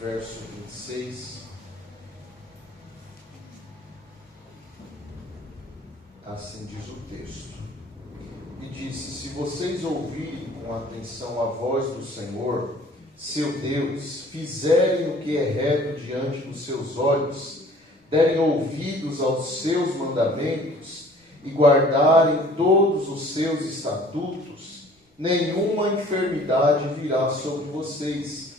verso 26. Assim diz o texto. E disse: se vocês ouvirem com atenção a voz do Senhor, seu Deus, fizerem o que é reto diante dos seus olhos, derem ouvidos aos seus mandamentos e guardarem todos os seus estatutos, nenhuma enfermidade virá sobre vocês,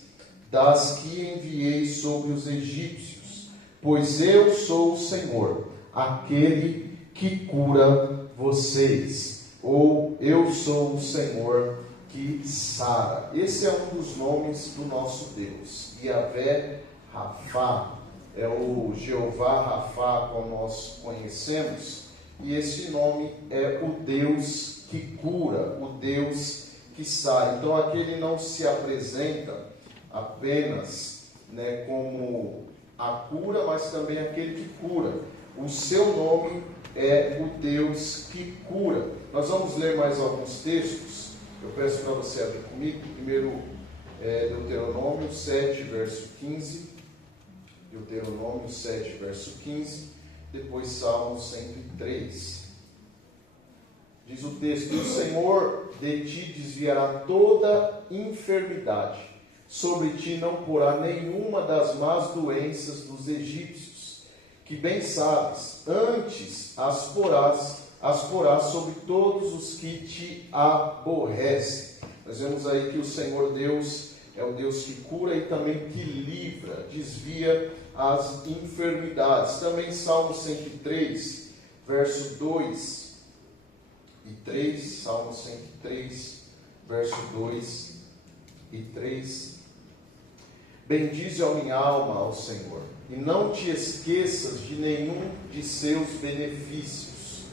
das que enviei sobre os egípcios, pois eu sou o Senhor, aquele que cura vocês, ou eu sou o Senhor que sara. Esse é um dos nomes do nosso Deus, Yahvé Rafá, é o Jeová Rafá, como nós conhecemos, e esse nome é o Deus que cura, o Deus que sara. Então aqui ele não se apresenta apenas, como a cura, mas também aquele que cura. O seu nome é o Deus que cura. Nós vamos ler mais alguns textos. Eu peço para você abrir comigo. Primeiro, Deuteronômio 7, verso 15. Deuteronômio 7, verso 15. Depois, Salmo 103. Diz o texto: o Senhor de ti desviará toda enfermidade. Sobre ti não porá nenhuma das más doenças dos egípcios, que bem sabes, antes as porás sobre todos os que te aborrecem. Nós vemos aí que o Senhor Deus é o Deus que cura e também que livra, desvia as enfermidades. Também Salmo 103, verso 2 e 3, Salmo 103, verso 2 e 3. Bendize a minha alma ao Senhor, e não te esqueças de nenhum de seus benefícios.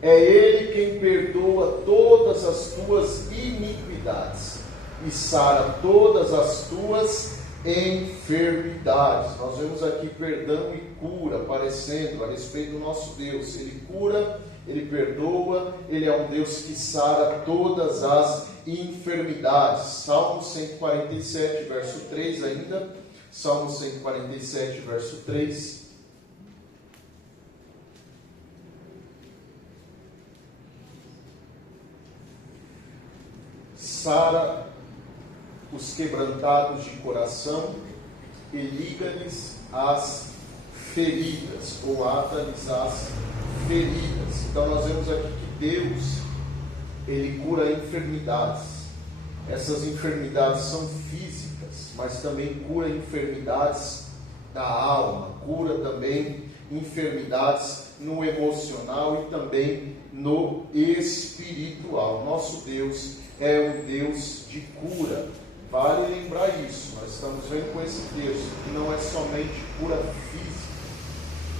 É Ele quem perdoa todas as tuas iniquidades e sara todas as tuas enfermidades. Nós vemos aqui perdão e cura aparecendo a respeito do nosso Deus. Ele cura, Ele perdoa, Ele é um Deus que sara todas as enfermidades. Salmo 147, verso 3 ainda. Salmo 147, verso 3. Sara os quebrantados de coração e liga-lhes as feridas, ou ata-lhes as feridas. Então nós vemos aqui que Deus, Ele cura enfermidades. Essas enfermidades são físicas, mas também cura enfermidades da alma, cura também enfermidades no emocional e também no espiritual. Nosso Deus é um Deus de cura. Vale lembrar isso. Nós estamos vendo com esse texto que não é somente cura física,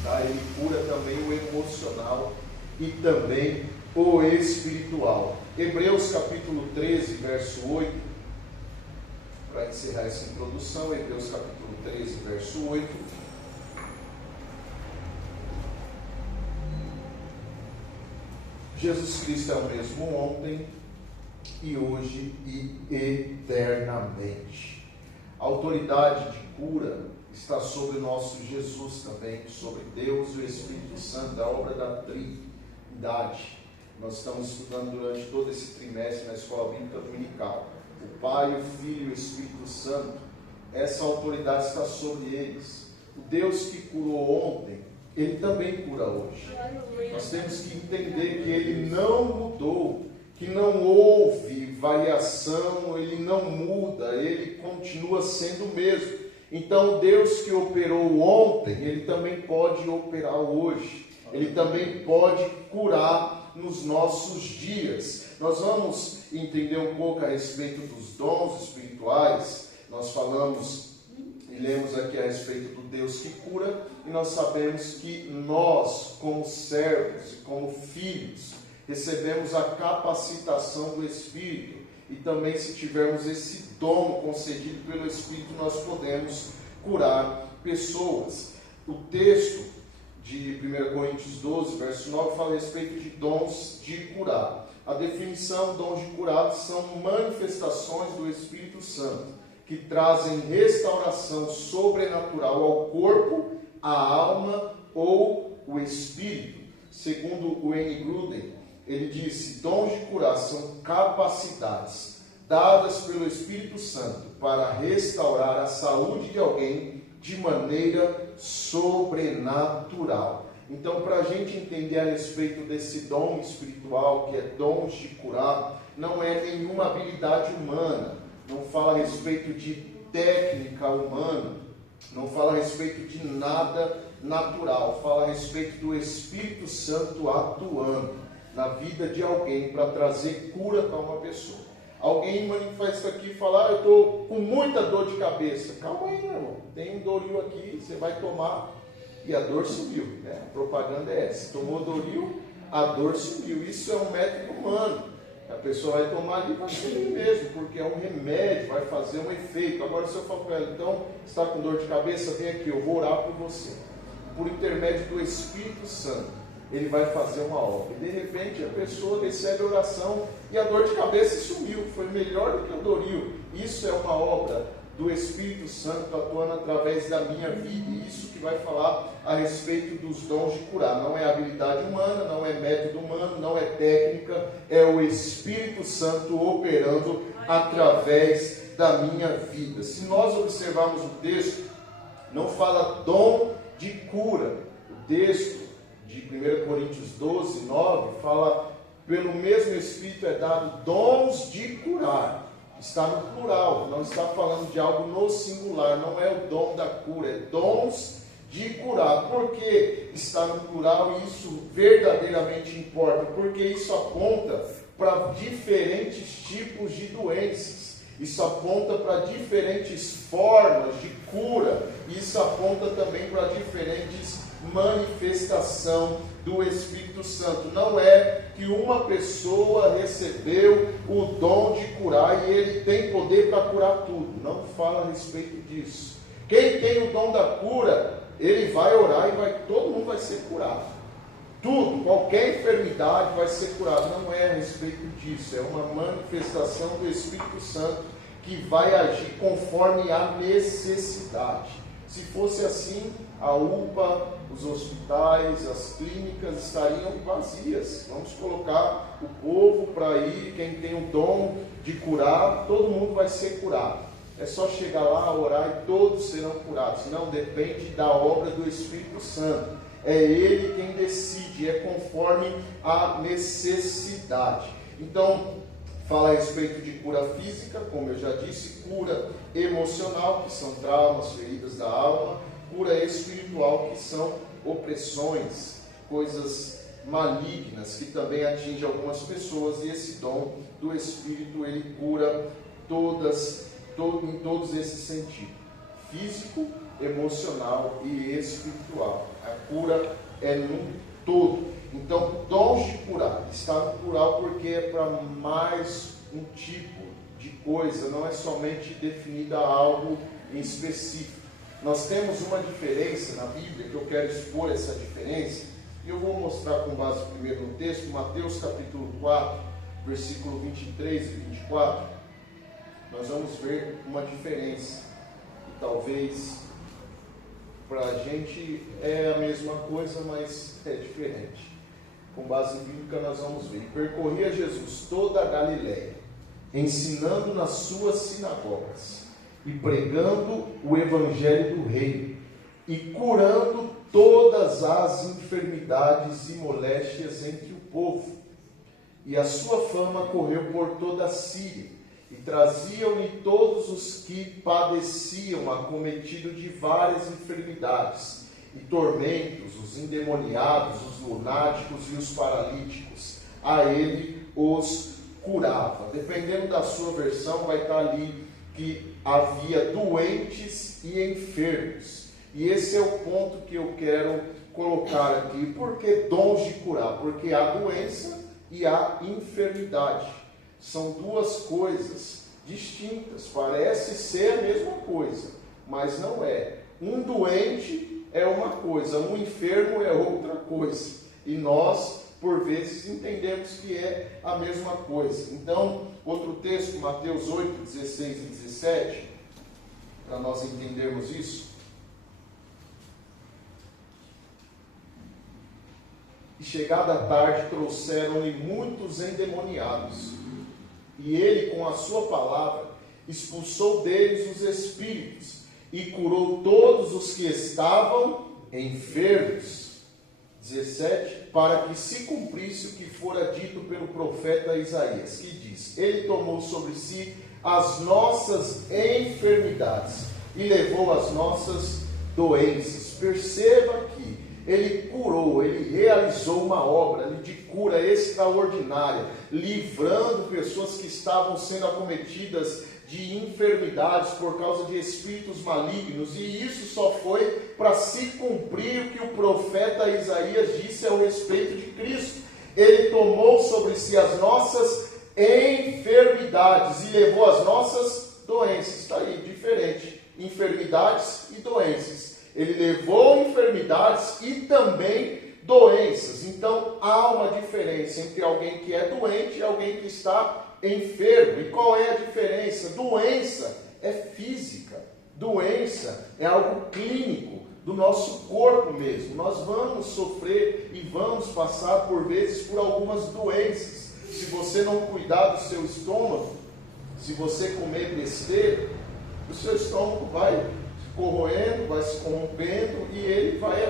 tá? Ele cura também o emocional e também o espiritual. Hebreus capítulo 13, verso 8, para encerrar essa introdução, Hebreus capítulo 13, verso 8. Jesus Cristo é o mesmo ontem, e hoje e eternamente. A autoridade de cura está sobre o nosso Jesus também, sobre Deus e o Espírito Santo, a obra da Trindade. Nós estamos estudando durante todo esse trimestre na Escola Bíblica Dominical. O Pai, o Filho e o Espírito Santo, essa autoridade está sobre eles. O Deus que curou ontem, Ele também cura hoje. Nós temos que entender que Ele não mudou, que não houve variação, Ele não muda, Ele continua sendo o mesmo. Então, Deus que operou ontem, Ele também pode operar hoje. Ele também pode curar nos nossos dias. Nós vamos entender um pouco a respeito dos dons espirituais. Nós falamos e lemos aqui a respeito do Deus que cura, e nós sabemos que nós, como servos e como filhos, recebemos a capacitação do Espírito, e também, se tivermos esse dom concedido pelo Espírito, nós podemos curar pessoas. O texto de 1 Coríntios 12, verso 9, fala a respeito de dons de curar. A definição, dons de curar, são manifestações do Espírito Santo que trazem restauração sobrenatural ao corpo, à alma ou o espírito. Segundo o N. Gruden, ele disse: dons de curar são capacidades dadas pelo Espírito Santo para restaurar a saúde de alguém de maneira sobrenatural. Então, para a gente entender a respeito desse dom espiritual, que é dons de curar, não é nenhuma habilidade humana, não fala a respeito de técnica humana, não fala a respeito de nada natural, fala a respeito do Espírito Santo atuando na vida de alguém para trazer cura para uma pessoa. Alguém manifesta aqui e fala: eu estou com muita dor de cabeça. Calma aí, meu irmão, tem um Doril aqui, você vai tomar e a dor sumiu, né? A propaganda é essa: tomou Doril, a dor sumiu. Isso é um método humano. A pessoa vai tomar ali e vai sumir mesmo, porque é um remédio, vai fazer um efeito. Agora, se eu falo para ela: então, você está com dor de cabeça, vem aqui, eu vou orar por você. Por intermédio do Espírito Santo, ele vai fazer uma obra. E de repente a pessoa recebe a oração e a dor de cabeça sumiu. Foi melhor do que o Doril. Isso é uma obra do Espírito Santo atuando através da minha vida. E isso que vai falar a respeito dos dons de curar. Não é habilidade humana, não é método humano, não é técnica. É o Espírito Santo operando através da minha vida. Se nós observarmos o texto, não fala dom de cura. O texto de 1 Coríntios 12, 9, fala: pelo mesmo Espírito é dado dons de curar. Está no plural, não está falando de algo no singular, não é o dom da cura, é dons de curar. Por que está no plural? E isso verdadeiramente importa, porque isso aponta para diferentes tipos de doenças, isso aponta para diferentes formas de cura, isso aponta também para diferentes manifestação do Espírito Santo. Não é que uma pessoa recebeu o dom de curar e ele tem poder para curar tudo. Não fala a respeito disso. Quem tem o dom da cura, ele vai orar e todo mundo vai ser curado. Tudo, qualquer enfermidade vai ser curada. Não é a respeito disso. É uma manifestação do Espírito Santo que vai agir conforme a necessidade. Se fosse assim, a UPA, os hospitais, as clínicas estariam vazias. Vamos colocar o povo para ir, quem tem o dom de curar, todo mundo vai ser curado. É só chegar lá, orar e todos serão curados. Não, depende da obra do Espírito Santo. É Ele quem decide, é conforme a necessidade. Então, fala a respeito de cura física, como eu já disse, cura emocional, que são traumas, feridas da alma, cura espiritual, que são opressões, coisas malignas, que também atingem algumas pessoas, e esse dom do Espírito, ele cura em todos esses sentidos, físico, emocional e espiritual. A cura é no todo. Então, dons de curar está no plural porque é para mais um tipo de coisa, não é somente definida algo em específico. Nós temos uma diferença na Bíblia, que eu quero expor essa diferença, e eu vou mostrar com base primeiro no texto, Mateus capítulo 4, versículo 23 e 24, nós vamos ver uma diferença, e talvez para a gente é a mesma coisa, mas é diferente. Com base bíblica nós vamos ver: percorria Jesus toda a Galileia, ensinando nas suas sinagogas, e pregando o evangelho do reino, e curando todas as enfermidades e moléstias entre o povo. E a sua fama correu por toda a Síria, e traziam-lhe todos os que padeciam, acometidos de várias enfermidades e tormentos, os endemoniados, os lunáticos e os paralíticos. A ele os curava. Dependendo da sua versão, vai estar ali que havia doentes e enfermos. E esse é o ponto que eu quero colocar aqui. Por que dons de curar? Porque há doença e há enfermidade. São duas coisas distintas. Parece ser a mesma coisa, mas não é. Um doente é uma coisa, um enfermo é outra coisa. E nós, por vezes, entendemos que é a mesma coisa. Então, outro texto, Mateus 8, 16 e 17, para nós entendermos isso. E chegada a tarde, trouxeram-lhe muitos endemoniados, e ele, com a sua palavra, expulsou deles os espíritos, e curou todos os que estavam enfermos. 17, para que se cumprisse o que fora dito pelo profeta Isaías, que diz: ele tomou sobre si as nossas enfermidades e levou as nossas doenças. Perceba que ele curou, ele realizou uma obra de cura extraordinária, livrando pessoas que estavam sendo acometidas de enfermidades por causa de espíritos malignos, e isso só foi para se cumprir o que o profeta Isaías disse a respeito de Cristo. Ele tomou sobre si as nossas enfermidades e levou as nossas doenças. Está aí, diferente, enfermidades e doenças. Ele levou enfermidades e também doenças. Então há uma diferença entre alguém que é doente e alguém que está enfermo. E qual é a diferença? Doença é física, doença é algo clínico do nosso corpo mesmo. Nós vamos sofrer e vamos passar por vezes por algumas doenças. Se você não cuidar do seu estômago, se você comer besteira, o seu estômago vai se corroendo, vai se corrompendo e ele vai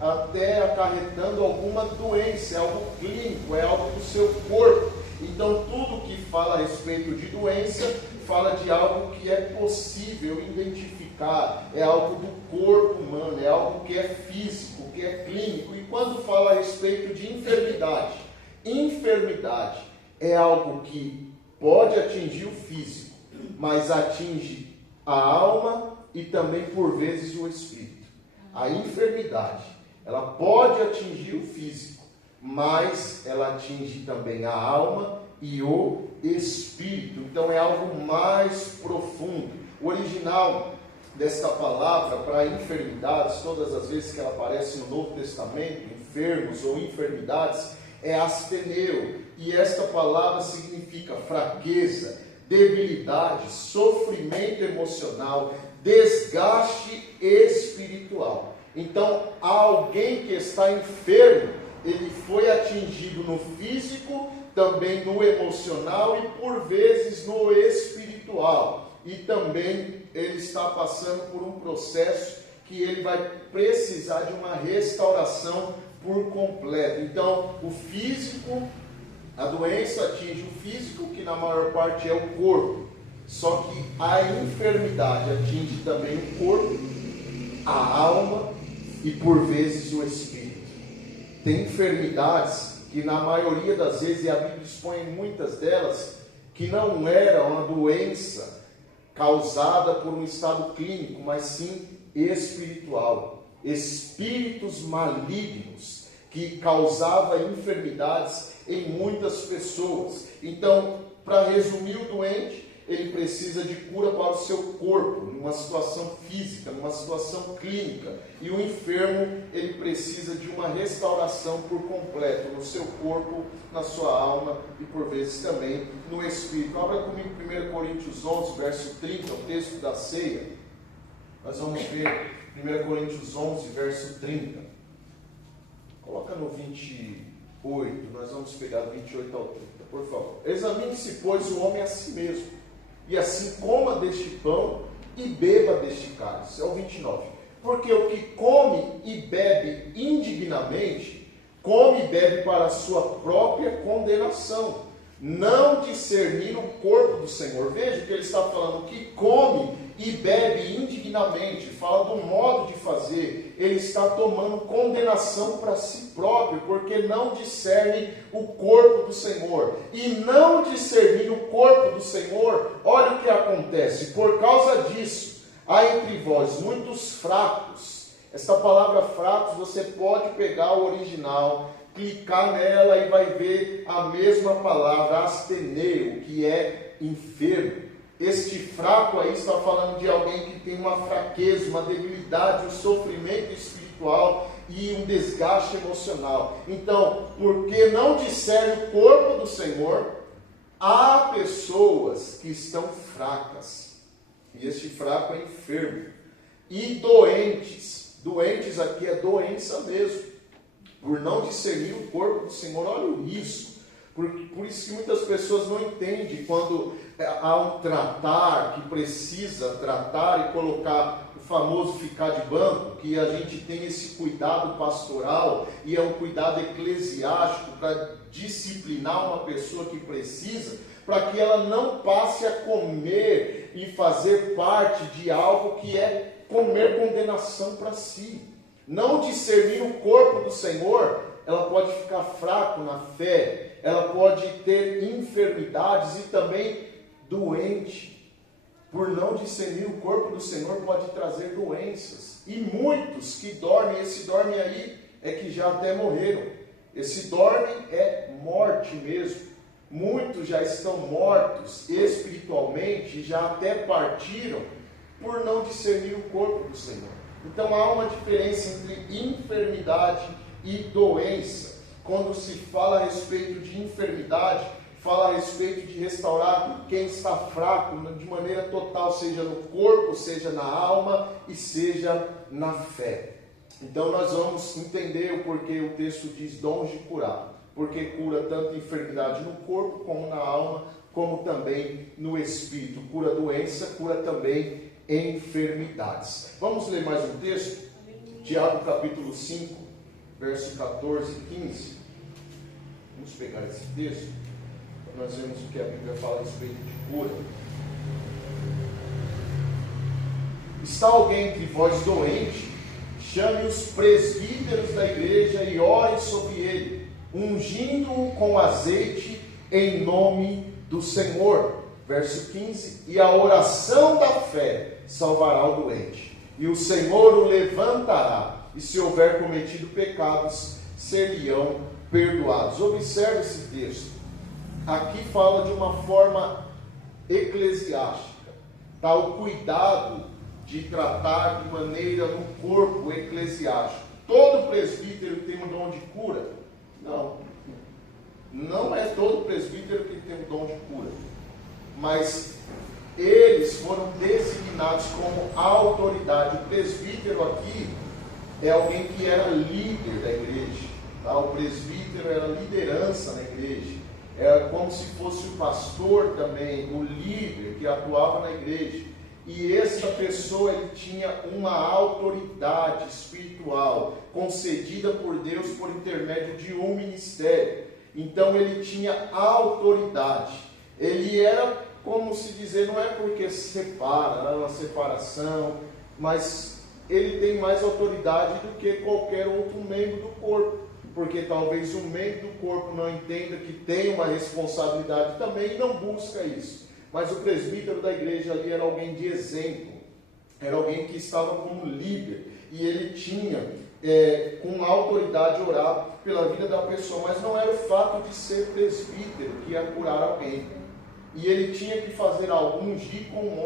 até acarretando alguma doença. É algo clínico, é algo do seu corpo. Então, tudo que fala a respeito de doença, fala de algo que é possível identificar, é algo do corpo humano, é algo que é físico, que é clínico. E quando fala a respeito de enfermidade, enfermidade é algo que pode atingir o físico, mas atinge a alma e também, por vezes, o espírito. A enfermidade, ela pode atingir o físico, mas ela atinge também a alma e o espírito. Então é algo mais profundo. O original desta palavra para enfermidades, todas as vezes que ela aparece no Novo Testamento, enfermos ou enfermidades, é asteneu. E esta palavra significa fraqueza, debilidade, sofrimento emocional, desgaste espiritual. Então, alguém que está enfermo, ele foi atingido no físico, também no emocional e por vezes no espiritual. E também ele está passando por um processo que ele vai precisar de uma restauração por completo. Então, o físico, a doença atinge o físico, que na maior parte é o corpo. Só que a enfermidade atinge também o corpo, a alma e por vezes o espírito. Tem enfermidades que na maioria das vezes, e a Bíblia expõe muitas delas, que não era uma doença causada por um estado clínico, mas sim espiritual. Espíritos malignos que causavam enfermidades em muitas pessoas. Então, para resumir, o doente, ele precisa de cura para o seu corpo, numa situação física, numa situação clínica. E o enfermo, ele precisa de uma restauração por completo, no seu corpo, na sua alma e por vezes também no espírito. Abra comigo 1 Coríntios 11, verso 30, o texto da ceia. Nós vamos ver 1 Coríntios 11, verso 30. Coloca no 28, nós vamos pegar 28 ao 30, por favor. Examine-se, pois, o homem a si mesmo, e assim coma deste pão e beba deste cálice. É o 29. Porque o que come e bebe indignamente, come e bebe para a sua própria condenação, não discernindo o corpo do Senhor. Veja o que ele está falando, que come e bebe indignamente, fala do modo de fazer. Ele está tomando condenação para si próprio, porque não discerne o corpo do Senhor. E não discernir o corpo do Senhor, olha o que acontece. Por causa disso, há entre vós muitos fracos. Esta palavra fracos, você pode pegar o original, clicar nela e vai ver a mesma palavra, asteneu, que é enfermo. Este fraco aí está falando de alguém que tem uma fraqueza, uma debilidade, um sofrimento espiritual e um desgaste emocional. Então, porque não discerne o corpo do Senhor, há pessoas que estão fracas. e este fraco é enfermo. E doentes, doentes aqui é doença mesmo, por não discernir o corpo do Senhor. Olha o risco. Por isso que muitas pessoas não entendem quando há um tratar, que precisa tratar e colocar o famoso ficar de banco, que a gente tem esse cuidado pastoral e é um cuidado eclesiástico para disciplinar uma pessoa que precisa, para que ela não passe a comer e fazer parte de algo que é comer condenação para si. Não discernir o corpo do Senhor, ela pode ficar fraco na fé, ela pode ter enfermidades e também doente. Por não discernir o corpo do Senhor, pode trazer doenças. E muitos que dormem, esse dorme aí é que já até morreram. Esse dorme é morte mesmo. Muitos já estão mortos espiritualmente, já até partiram por não discernir o corpo do Senhor. Então há uma diferença entre enfermidade e doença. Quando se fala a respeito de enfermidade, fala a respeito de restaurar quem está fraco de maneira total, seja no corpo, seja na alma e seja na fé. Então nós vamos entender o porquê o texto diz dons de curar. Porque cura tanto enfermidade no corpo como na alma, como também no espírito. Cura doença, cura também enfermidades. Vamos ler mais um texto? Tiago capítulo 5, verso 14 e 15. Vamos pegar esse texto, para nós vermos o que a Bíblia fala a respeito de cura. Está alguém entre vós doente? Chame os presbíteros da igreja e ore sobre ele, ungindo-o com azeite em nome do Senhor. Verso 15. E a oração da fé salvará o doente, e o Senhor o levantará, e se houver cometido pecados, ser-lhe-ão perdoados. Observe esse texto. Aqui fala de uma forma eclesiástica, tá? O cuidado de tratar de maneira no corpo eclesiástico. Todo presbítero tem um dom de cura? Não. Não é todo presbítero que tem um dom de cura. Mas eles foram designados como autoridade. O presbítero aqui é alguém que era líder da igreja. Tá? O presbítero era liderança na igreja. Era como se fosse o pastor também, o líder que atuava na igreja. E essa pessoa ele tinha uma autoridade espiritual concedida por Deus por intermédio de um ministério. Então ele tinha autoridade. Ele era, como se dizer, não é porque se separa, não é uma separação, mas ele tem mais autoridade do que qualquer outro membro do corpo. Porque talvez um membro do corpo não entenda que tem uma responsabilidade também e não busca isso. Mas o presbítero da igreja ali era alguém de exemplo, era alguém que estava como líder, e ele tinha com autoridade orar pela vida da pessoa, mas não era o fato de ser presbítero que ia curar alguém. E ele tinha que fazer algo, ungir com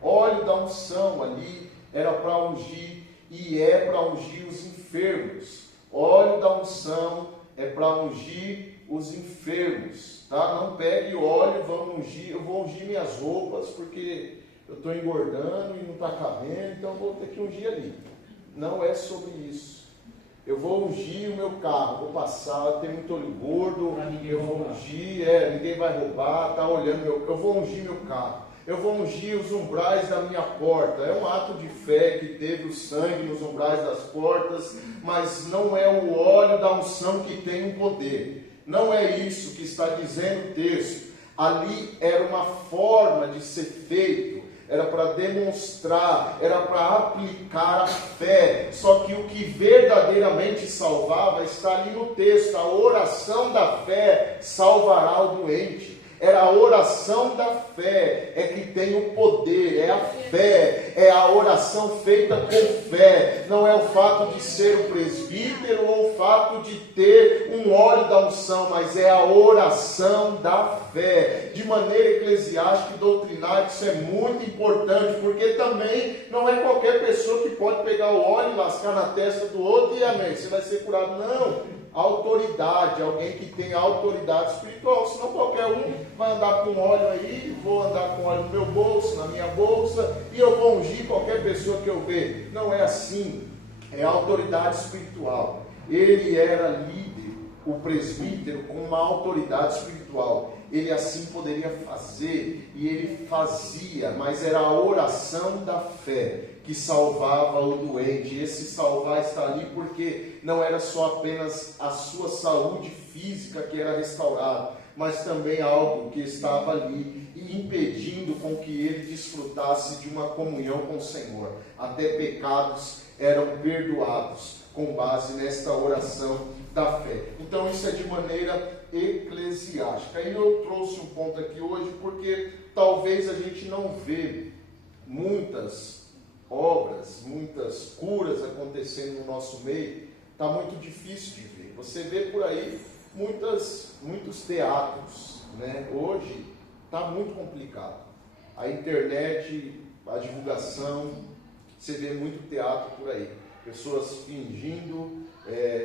óleo da unção ali, era para ungir, e é para ungir os enfermos. Óleo da unção é para ungir os enfermos, tá? Não pegue óleo, vamos ungir, eu vou ungir minhas roupas, porque eu estou engordando e não está cabendo, então eu vou ter que ungir ali. Não é sobre isso. Eu vou ungir o meu carro, vou passar, tem muito olho gordo, eu vou ungir, ninguém vai roubar, tá olhando, eu vou ungir meu carro. Eu vou ungir os umbrais da minha porta. É um ato de fé que teve o sangue nos umbrais das portas, mas não é o óleo da unção que tem um poder. Não é isso que está dizendo o texto. Ali era uma forma de ser feito, era para demonstrar, era para aplicar a fé. Só que o que verdadeiramente salvava está ali no texto. A oração da fé salvará o doente. Era a oração da fé, é que tem o poder, é a fé, é a oração feita com fé. Não é o fato de ser o presbítero ou o fato de ter um óleo da unção, mas é a oração da fé. De maneira eclesiástica e doutrinária, isso é muito importante, porque também não é qualquer pessoa que pode pegar o óleo e lascar na testa do outro e amém, você vai ser curado. Não. autoridade, alguém que tem autoridade espiritual, senão qualquer um vai andar com óleo aí, vou andar com óleo no meu bolso, na minha bolsa, e eu vou ungir qualquer pessoa que eu ver. Não é assim, é autoridade espiritual. Ele era líder, o presbítero, com uma autoridade espiritual. Ele assim poderia fazer, e ele fazia, mas era a oração da fé que salvava o doente. Esse salvar está ali porque não era só apenas a sua saúde física que era restaurada, mas também algo que estava ali e impedindo com que ele desfrutasse de uma comunhão com o Senhor. Até pecados eram perdoados com base nesta oração da fé. Então isso é de maneira eclesiástica. E eu trouxe um ponto aqui hoje porque talvez a gente não vê muitas obras, muitas curas acontecendo no nosso meio. Está muito difícil de ver. Você vê por aí muitos teatros, né? Hoje está muito complicado. A internet, a divulgação, você vê muito teatro por aí. Pessoas fingindo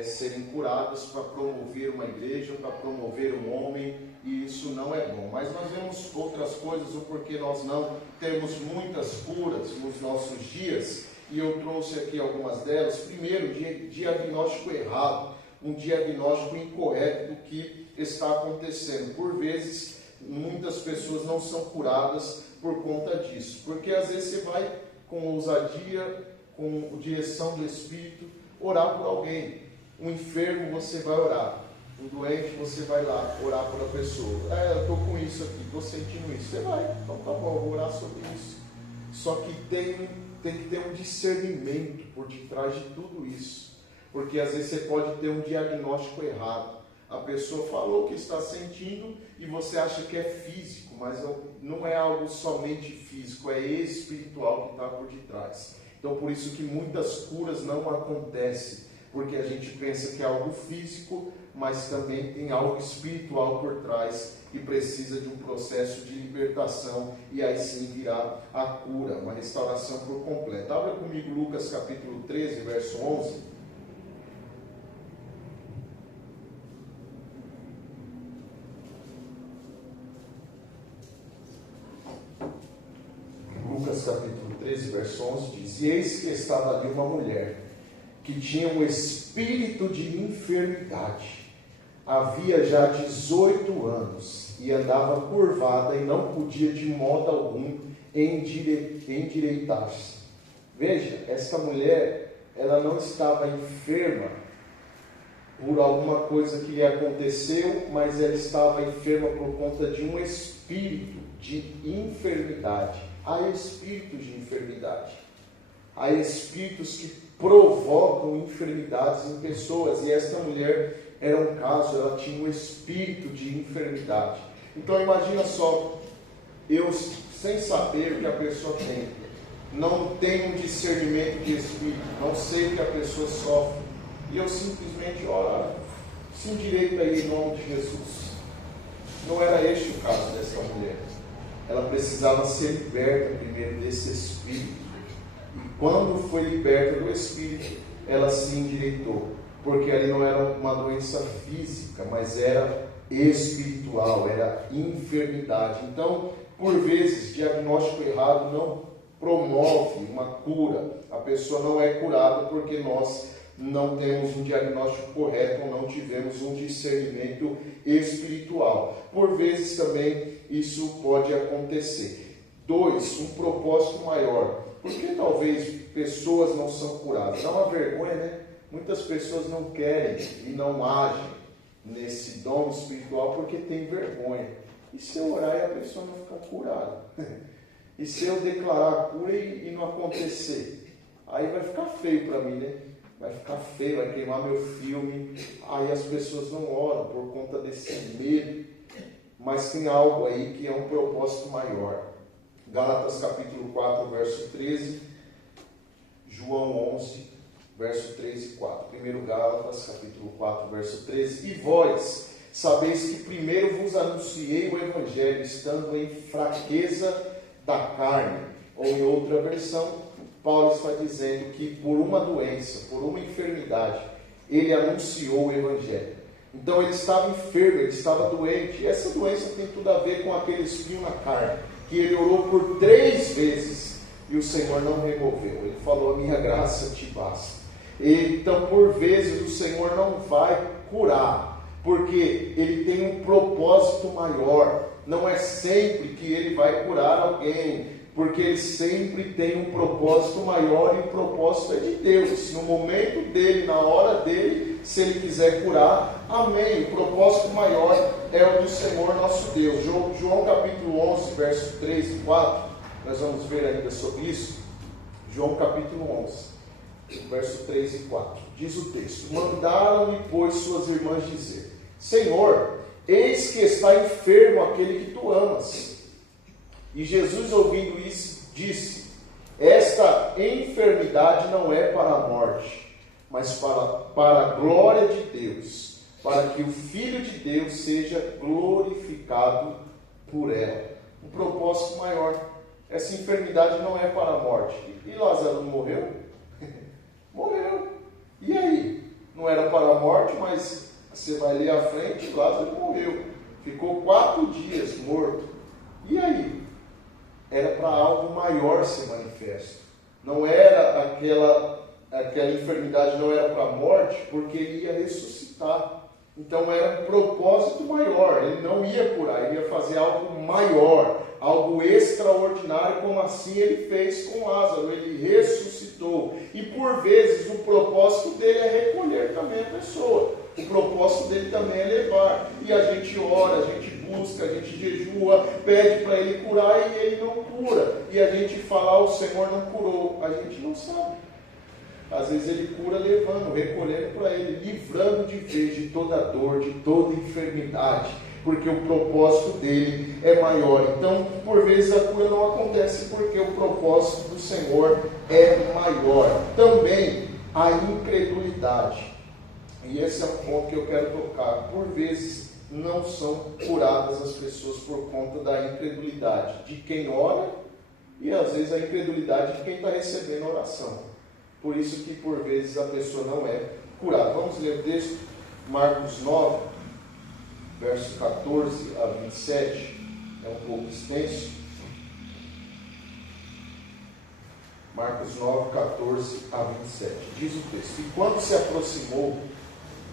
serem curadas para promover uma igreja, para promover um homem, e isso não é bom. Mas nós vemos outras coisas, o porquê nós não temos muitas curas nos nossos dias, e eu trouxe aqui algumas delas. Primeiro, diagnóstico errado, um diagnóstico incorreto do que está acontecendo. Por vezes, muitas pessoas não são curadas por conta disso, porque às vezes você vai com ousadia, com direção do Espírito, orar por alguém. Um enfermo você vai orar, um doente você vai lá orar por a pessoa. Eu estou com isso aqui, estou sentindo isso. Você vai, então tá bom, vou orar sobre isso. Só que tem que ter um discernimento por detrás de tudo isso, porque às vezes você pode ter um diagnóstico errado. A pessoa falou que está sentindo e você acha que é físico, mas não é algo somente físico, é espiritual que está por detrás. Então, por isso que muitas curas não acontecem, porque a gente pensa que é algo físico, mas também tem algo espiritual por trás e precisa de um processo de libertação, e aí sim virá a cura, uma restauração por completo. Abra comigo Lucas capítulo 13, verso 11. Lucas capítulo 13, verso 11 diz: E eis que estava ali uma mulher que tinha um espírito de enfermidade, havia já 18 anos, e andava curvada e não podia de modo algum endireitar-se. Veja, esta mulher, ela não estava enferma por alguma coisa que lhe aconteceu, mas ela estava enferma por conta de um espírito de enfermidade. Há espíritos de enfermidade, há espíritos que provocam enfermidades em pessoas, e esta mulher era um caso, ela tinha um espírito de enfermidade. Então imagina só, eu sem saber o que a pessoa tem, não tenho um discernimento de espírito, não sei o que a pessoa sofre, e eu simplesmente oro, se endireita aí em nome de Jesus. Não era este o caso dessa mulher. Ela precisava ser liberta primeiro desse espírito. E quando foi liberta do espírito, ela se endireitou. Porque ali não era uma doença física, mas era espiritual, era enfermidade. Então, por vezes, diagnóstico errado não promove uma cura. A pessoa não é curada porque nós não temos um diagnóstico correto ou não tivemos um discernimento espiritual. Por vezes também isso pode acontecer. 2, um propósito maior. Por que talvez pessoas não são curadas? Dá uma vergonha, né? Muitas pessoas não querem e não agem nesse dom espiritual porque tem vergonha. E se eu orar e a pessoa não ficar curada? E se eu declarar a cura e não acontecer? Aí vai ficar feio para mim, né? Vai ficar feio, vai queimar meu filme. Aí as pessoas não oram por conta desse medo. Mas tem algo aí que é um propósito maior. Gálatas capítulo 4, verso 13. João 11, verso 3 e 4. Primeiro Gálatas capítulo 4, verso 13. E vós sabeis que primeiro vos anunciei o Evangelho, estando em fraqueza da carne. Ou em outra versão, Paulo está dizendo que por uma doença, por uma enfermidade, ele anunciou o Evangelho. Então ele estava enfermo, ele estava doente. E essa doença tem tudo a ver com aquele espinho na carne, que ele orou por 3 vezes e o Senhor não removeu. Ele falou: a minha graça te basta. Então, por vezes, o Senhor não vai curar, porque Ele tem um propósito maior. Não é sempre que Ele vai curar alguém, porque Ele sempre tem um propósito maior, e o propósito é de Deus. No momento dele, na hora dele, se Ele quiser curar, amém. O propósito maior é o do Senhor nosso Deus. João capítulo 11, versos 3 e 4, nós vamos ver ainda sobre isso. João capítulo 11. Verso 3 e 4, diz o texto: mandaram-lhe, pois, suas irmãs dizer: Senhor, eis que está enfermo aquele que tu amas. E Jesus, ouvindo isso, disse: esta enfermidade não é para a morte, mas para a glória de Deus, para que o Filho de Deus seja glorificado por ela. Um propósito maior. Essa enfermidade não é para a morte. E Lázaro não morreu? Morreu. E aí? Não era para a morte, mas você vai ler à frente, Lázaro morreu. Ficou 4 dias morto. E aí? Era para algo maior ser manifesto. Não era aquela enfermidade, não era para a morte, porque ele ia ressuscitar. Então era um propósito maior. Ele não ia curar, ele ia fazer algo maior, algo extraordinário, como assim ele fez com Lázaro. Ele ressuscitou. E por vezes o propósito dele é recolher também a pessoa. O propósito dele também é levar. E a gente ora, a gente busca, a gente jejua, pede para ele curar e ele não cura. E a gente fala: o Senhor não curou. A gente não sabe. Às vezes ele cura levando, recolhendo para ele, livrando de vez de toda dor, de toda enfermidade, porque o propósito dele é maior. Então, por vezes a cura não acontece porque o propósito do Senhor é maior. Também a incredulidade. E esse é um ponto que eu quero tocar. Por vezes não são curadas as pessoas por conta da incredulidade de quem ora, e às vezes a incredulidade de quem está recebendo a oração. Por isso que por vezes a pessoa não é curada. Vamos ler o texto, Marcos 9, verso 14 a 27, é um pouco extenso. Marcos 9, 14 a 27, diz o texto: e quando se aproximou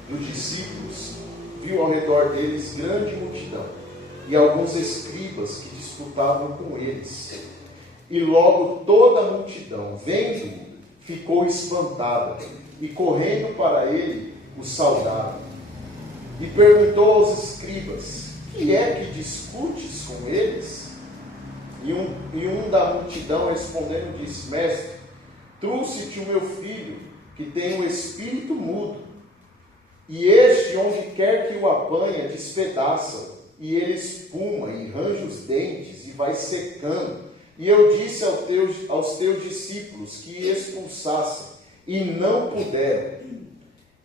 dos discípulos, viu ao redor deles grande multidão, e alguns escribas que disputavam com eles. E logo toda a multidão, vendo, ficou espantada, e correndo para ele, o saudaram. E perguntou aos escribas: que é que discutes com eles? E um da multidão respondendo disse: mestre, trouxe-te o meu filho, que tem um espírito mudo, e este, onde quer que o apanha, despedaça, e ele espuma e range os dentes e vai secando. E eu disse aos teus discípulos que expulsassem, e não puderam.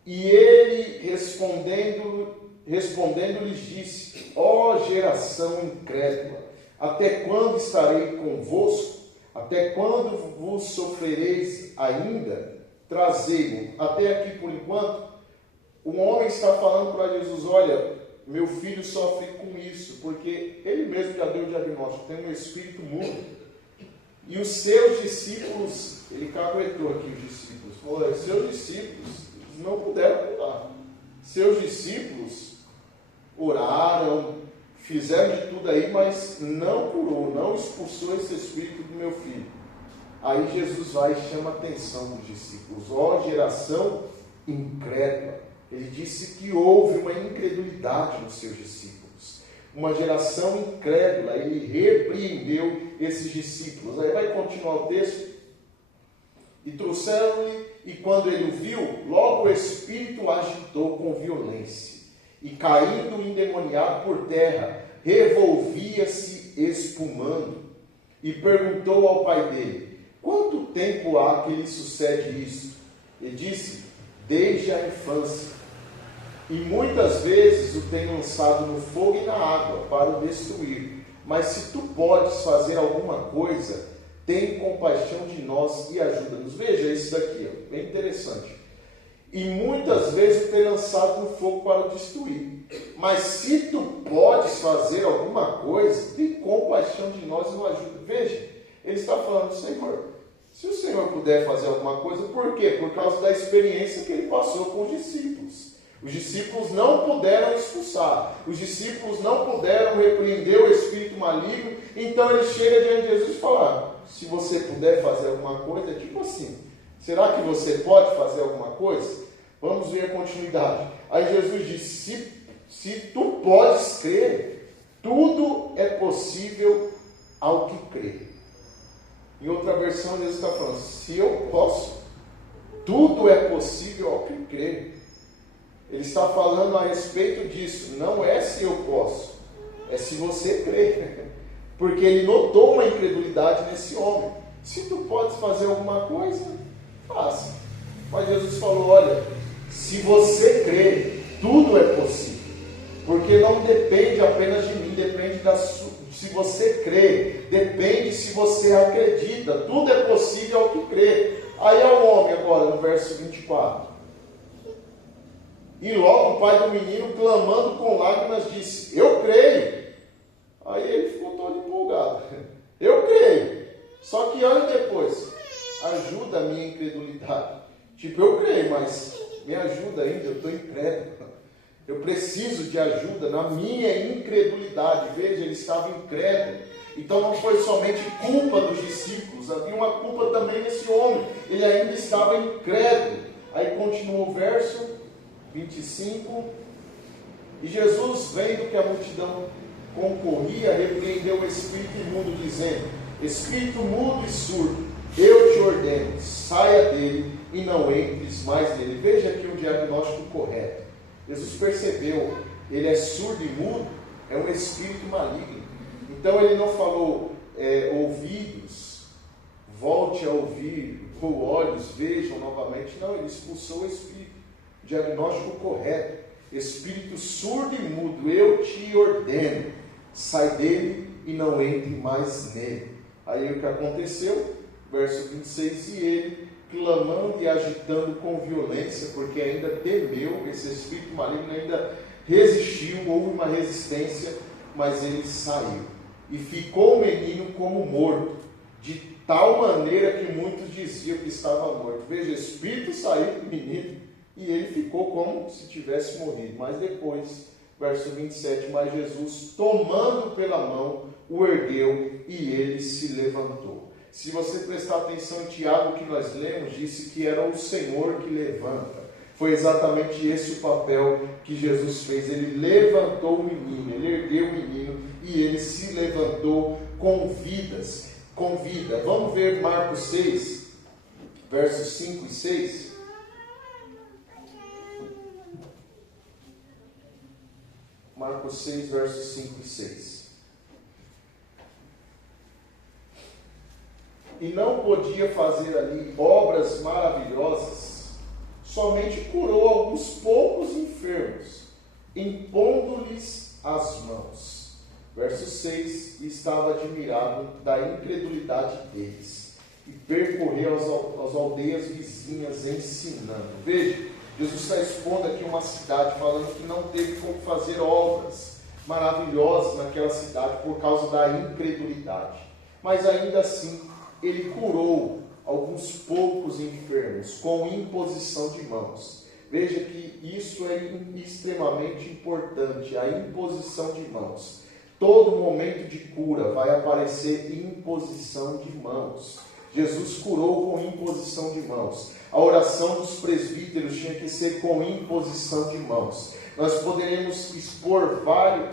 E ele respondendo lhes disse: ó geração incrédula, até quando estarei convosco? Até quando vos sofrereis ainda? Trazei-mo até aqui por enquanto. Um homem está falando para Jesus: olha, meu filho sofre com isso, porque ele mesmo já deu o diagnóstico, tem um espírito mudo. E os seus discípulos, ele caguetou aqui os discípulos, falou: seus discípulos não puderam curar. Seus discípulos oraram, fizeram de tudo aí, mas não curou, não expulsou esse espírito do meu filho. Aí Jesus vai e chama a atenção dos discípulos: ó geração incrédula. Ele disse que houve uma incredulidade nos seus discípulos, uma geração incrédula. Ele repreendeu esses discípulos. Aí vai continuar o texto: e trouxeram-lhe, e quando ele o viu, logo o espírito o agitou com violência, e caindo endemoniado por terra, revolvia-se espumando, e perguntou ao pai dele: quanto tempo há que lhe sucede isto? Ele disse: desde a infância, e muitas vezes o tem lançado no fogo e na água para o destruir. Mas se tu podes fazer alguma coisa, tem compaixão de nós e ajuda-nos. Veja isso daqui, ó, bem interessante. e muitas vezes ter lançado no fogo para o destruir. Mas se tu podes fazer alguma coisa, tem compaixão de nós e nos ajuda. Veja, ele está falando, Senhor, se o Senhor puder fazer alguma coisa, por quê? Por causa da experiência que ele passou com os discípulos. Os discípulos não puderam expulsar, os discípulos não puderam repreender o espírito maligno, então ele chega diante de Jesus e fala, se você puder fazer alguma coisa, é tipo assim, será que você pode fazer alguma coisa? Vamos ver a continuidade. Aí Jesus diz, se tu podes crer, tudo é possível ao que crê. Em outra versão, Jesus está falando, se eu posso, tudo é possível ao que crê. Ele está falando a respeito disso, não é se eu posso, é se você crê. Porque ele notou uma incredulidade nesse homem. Se tu podes fazer alguma coisa, faça. Mas Jesus falou, olha, se você crê, tudo é possível. Porque não depende apenas de mim, depende se você crê, depende se você acredita. Tudo é possível ao que crê. Aí é o homem agora, no verso 24. E logo o pai do menino, clamando com lágrimas, disse, eu creio. Aí ele ficou todo empolgado. Eu creio. Só que olha depois, ajuda a minha incredulidade. Tipo, eu creio, mas me ajuda ainda, eu estou incrédulo. Eu preciso de ajuda na minha incredulidade. Veja, ele estava incrédulo. Então não foi somente culpa dos discípulos, havia uma culpa também nesse homem. Ele ainda estava incrédulo. Aí continua o verso 25. E Jesus, vendo que a multidão concorria, repreendeu o espírito imundo, dizendo, espírito mudo e surdo, eu te ordeno, saia dele e não entres mais nele. Veja aqui um diagnóstico correto. Jesus percebeu, ele é surdo e mudo, é um espírito maligno. Então ele não falou, ouvidos, volte a ouvir, ou olhos, vejam novamente. Não, ele expulsou o espírito. Diagnóstico correto. Espírito surdo e mudo, eu te ordeno, sai dele e não entre mais nele. Aí o que aconteceu? Verso 26, e ele, clamando e agitando com violência, porque ainda temeu, esse espírito maligno ainda resistiu, houve uma resistência, mas ele saiu. E ficou o menino como morto, de tal maneira que muitos diziam que estava morto. Veja, o espírito saiu do menino e ele ficou como se tivesse morrido. Mas depois, verso 27, mas Jesus, tomando pela mão, o ergueu e ele se levantou. Se você prestar atenção em Tiago, que nós lemos, disse que era o Senhor que levanta. Foi exatamente esse o papel que Jesus fez. Ele levantou o menino, ele ergueu o menino e ele se levantou com vida. Vamos ver Marcos 6, versos 5 e 6. Marcos 6, versos 5 e 6. E não podia fazer ali obras maravilhosas, somente curou alguns poucos enfermos, impondo-lhes as mãos. Verso 6, estava admirado da incredulidade deles, e percorreu as aldeias vizinhas ensinando. Veja, Jesus está expondo aqui uma cidade, falando que não teve como fazer obras maravilhosas naquela cidade, por causa da incredulidade. Mas ainda assim, ele curou alguns poucos enfermos com imposição de mãos. Veja que isso é extremamente importante, a imposição de mãos. Todo momento de cura vai aparecer imposição de mãos. Jesus curou com imposição de mãos. A oração dos presbíteros tinha que ser com imposição de mãos. Nós poderemos expor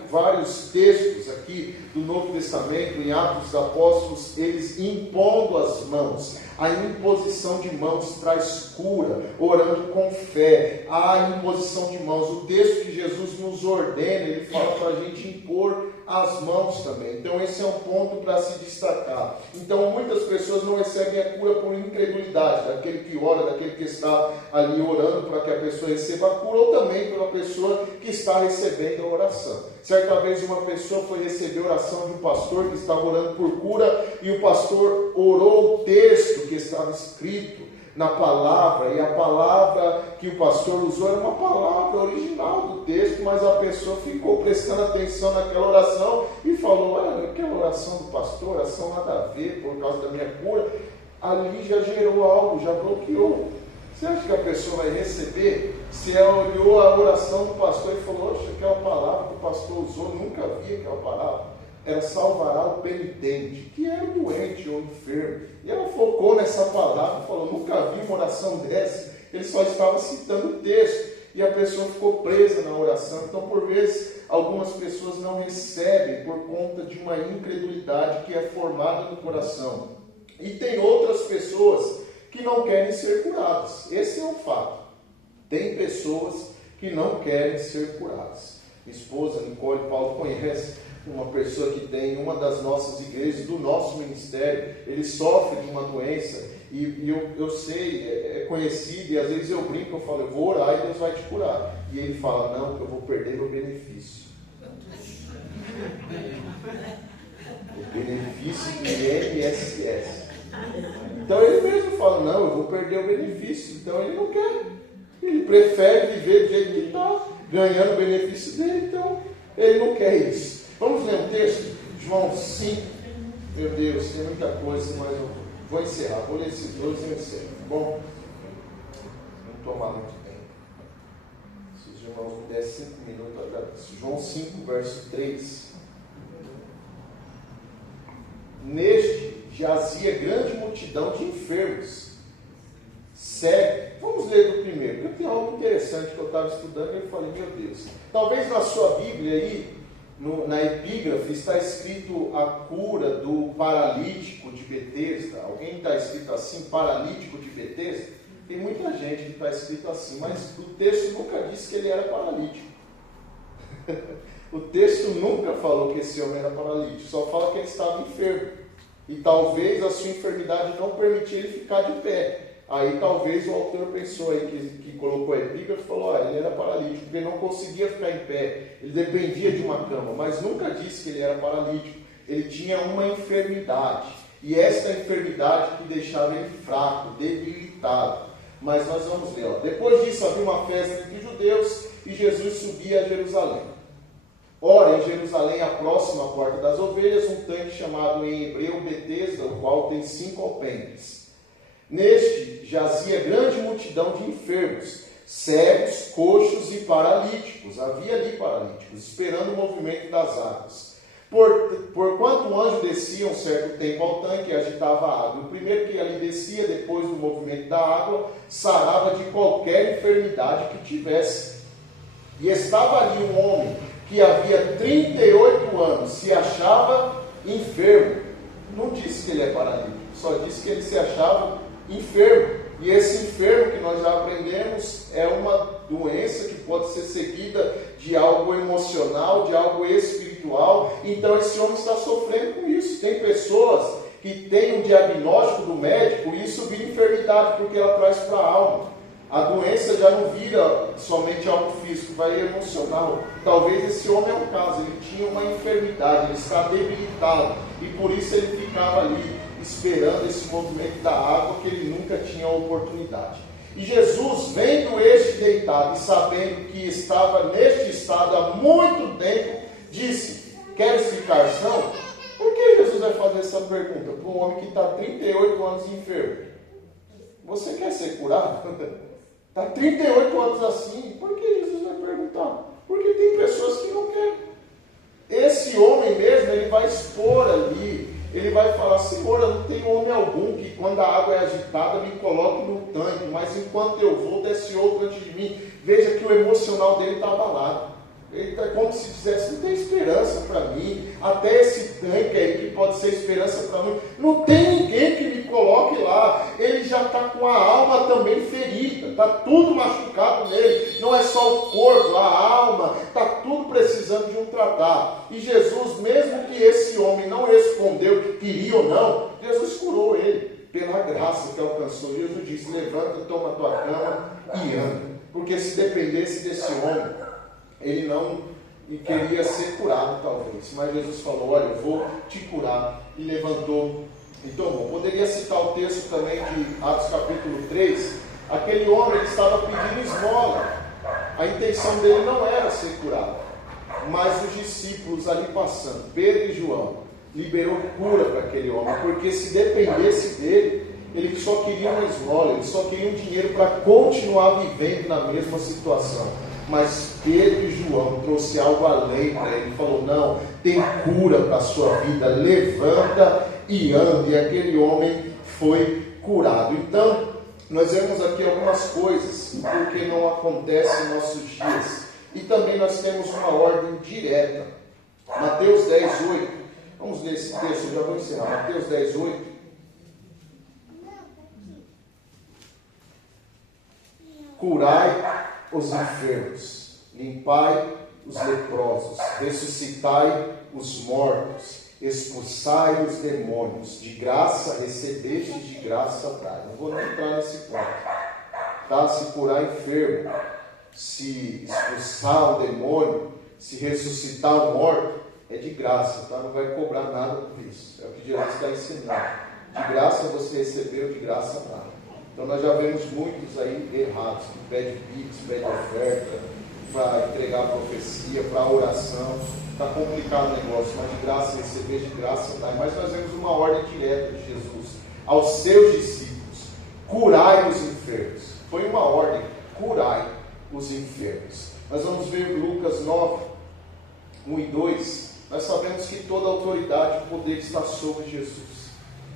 vários textos aqui do Novo Testamento, em Atos dos Apóstolos, eles impondo as mãos. A imposição de mãos traz cura, orando com fé. A imposição de mãos, o texto que Jesus nos ordena, ele fala para a gente impor as mãos também. Então esse é um ponto para se destacar. Então muitas pessoas não recebem a cura por incredulidade, daquele que ora, daquele que está ali orando para que a pessoa receba a cura, ou também pela pessoa que está recebendo a oração. Certa vez uma pessoa foi receber a oração de um pastor que estava orando por cura, e o pastor orou o texto que estava escrito, na palavra, e a palavra que o pastor usou era uma palavra original do texto, mas a pessoa ficou prestando atenção naquela oração e falou: olha, aquela oração do pastor, oração nada a ver por causa da minha cura. Ali já gerou algo, já bloqueou. Você acha que a pessoa vai receber se ela olhou a oração do pastor e falou: oxe, aquela palavra que o pastor usou, nunca vi aquela palavra. Ela salvará o penitente, que era doente ou enfermo. E ela focou nessa palavra e falou: nunca vi uma oração dessa. Ele só estava citando o texto. E a pessoa ficou presa na oração. Então, por vezes, algumas pessoas não recebem por conta de uma incredulidade que é formada no coração. E tem outras pessoas que não querem ser curadas. Esse é um fato. Tem pessoas que não querem ser curadas. Minha esposa, Nicole Paulo, conhece uma pessoa que tem uma das nossas igrejas, do nosso ministério. Ele sofre de uma doença e eu sei, é conhecido, e às vezes eu brinco, eu falo: eu vou orar e Deus vai te curar. E ele fala: não, porque eu vou perder meu benefício. O benefício de INSS. Então ele mesmo fala: não, eu vou perder o benefício. Então ele não quer. Ele prefere viver do jeito que está, ganhando o benefício dele. Então ele não quer isso. Vamos ler um texto? João 5. Meu Deus, tem muita coisa, mas eu vou encerrar. Vou ler esses dois e eu encerro. Bom, não tomar muito tempo. Se os irmãos me derem 5 minutos, eu agradeço. João 5, verso 3. Neste jazia grande multidão de enfermos, cegos. Vamos ler do primeiro, porque tem algo interessante que eu estava estudando e eu falei: meu Deus, talvez na sua Bíblia aí, na epígrafe, está escrito a cura do paralítico de Betesda. Alguém está escrito assim, paralítico de Betesda? Tem muita gente que está escrito assim, mas o texto nunca disse que ele era paralítico. O texto nunca falou que esse homem era paralítico, só fala que ele estava enfermo. E talvez a sua enfermidade não permitia ele ficar de pé. Aí talvez o autor pensou aí, que colocou a epígrafe e falou: ele era paralítico, porque ele não conseguia ficar em pé, ele dependia de uma cama, mas nunca disse que ele era paralítico. Ele tinha uma enfermidade, e esta enfermidade que deixava ele fraco, debilitado. Mas nós vamos ver, depois disso havia uma festa entre os judeus, e Jesus subia a Jerusalém. Ora, em Jerusalém, a próxima porta das ovelhas, um tanque chamado em hebreu Betesda, o qual tem 5 alpendres. Neste jazia grande multidão de enfermos, cegos, coxos e paralíticos. Havia ali paralíticos, esperando o movimento das águas. Porquanto o anjo descia um certo tempo ao tanque e agitava a água. O primeiro que ali descia, depois do movimento da água, sarava de qualquer enfermidade que tivesse. E estava ali um homem que havia 38 anos, se achava enfermo. Não disse que ele é paralítico, só disse que ele se achava enfermo. E esse enfermo, que nós já aprendemos, é uma doença que pode ser seguida de algo emocional, de algo espiritual. Então esse homem está sofrendo com isso. Tem pessoas que têm um diagnóstico do médico e isso vira enfermidade, porque ela traz para a alma. A doença já não vira somente algo físico, vai emocional. Talvez esse homem é um caso, ele tinha uma enfermidade, ele está debilitado, e por isso ele ficava ali, esperando esse movimento da água, que ele nunca tinha a oportunidade. E Jesus, vendo este deitado e sabendo que estava neste estado há muito tempo, disse: queres ficar são? Por que Jesus vai fazer essa pergunta para um homem que está 38 anos enfermo? Você quer ser curado? Está 38 anos assim, por que Jesus vai perguntar? Porque tem pessoas que não querem. Esse homem mesmo, ele vai expor ali, ele vai falar: Senhor, eu não tenho homem algum que quando a água é agitada me coloque no tanque, mas enquanto eu vou, desce outro antes de mim. Veja que o emocional dele está abalado. Ele está como se dissesse: não tem esperança para mim, até esse tanque aí que pode ser esperança para mim, não tem ninguém que me coloque lá. Ele já está com a alma também ferida, está tudo machucado nele, não é só o corpo, a alma, está tudo precisando de um tratado. E Jesus, mesmo que esse homem não respondeu que queria ou não, Jesus curou ele, pela graça que alcançou. Jesus disse: levanta, toma a tua cama e anda. Porque se dependesse desse homem, ele não queria ser curado talvez, mas Jesus falou: olha, eu vou te curar. E levantou Então, eu poderia citar o texto também de Atos capítulo 3, aquele homem que estava pedindo esmola, a intenção dele não era ser curado, mas os discípulos ali passando, Pedro e João, liberou cura para aquele homem, porque se dependesse dele, ele só queria uma esmola, ele só queria um dinheiro para continuar vivendo na mesma situação. Mas Pedro e João trouxe algo além para ele, falou: não, tem cura para a sua vida, levanta e anda. E aquele homem foi curado. Então, nós vemos aqui algumas coisas porque não acontece em nossos dias. E também nós temos uma ordem direta. Mateus 10:8. Vamos ler esse texto, eu já vou encerrar. Mateus 10:8. Curai os enfermos, limpai os leprosos, ressuscitai os mortos, expulsai os demônios, de graça recebeste, de graça dai. Não vou nem entrar nesse ponto, tá? Se curar enfermo, se expulsar o demônio, se ressuscitar o morto, é de graça, tá? Não vai cobrar nada por isso. É o que Jesus está ensinando. De graça você recebeu, de graça dá. Então nós já vemos muitos aí errados, que pede pix, pede oferta, para entregar a profecia, para a oração. Está complicado o negócio, mas de graça receber, de graça dá. Mas nós vemos uma ordem direta de Jesus aos seus discípulos: curai os enfermos. Foi uma ordem: curai os enfermos. Nós vamos ver Lucas 9, 1 e 2. Nós sabemos que toda autoridade e poder está sobre Jesus.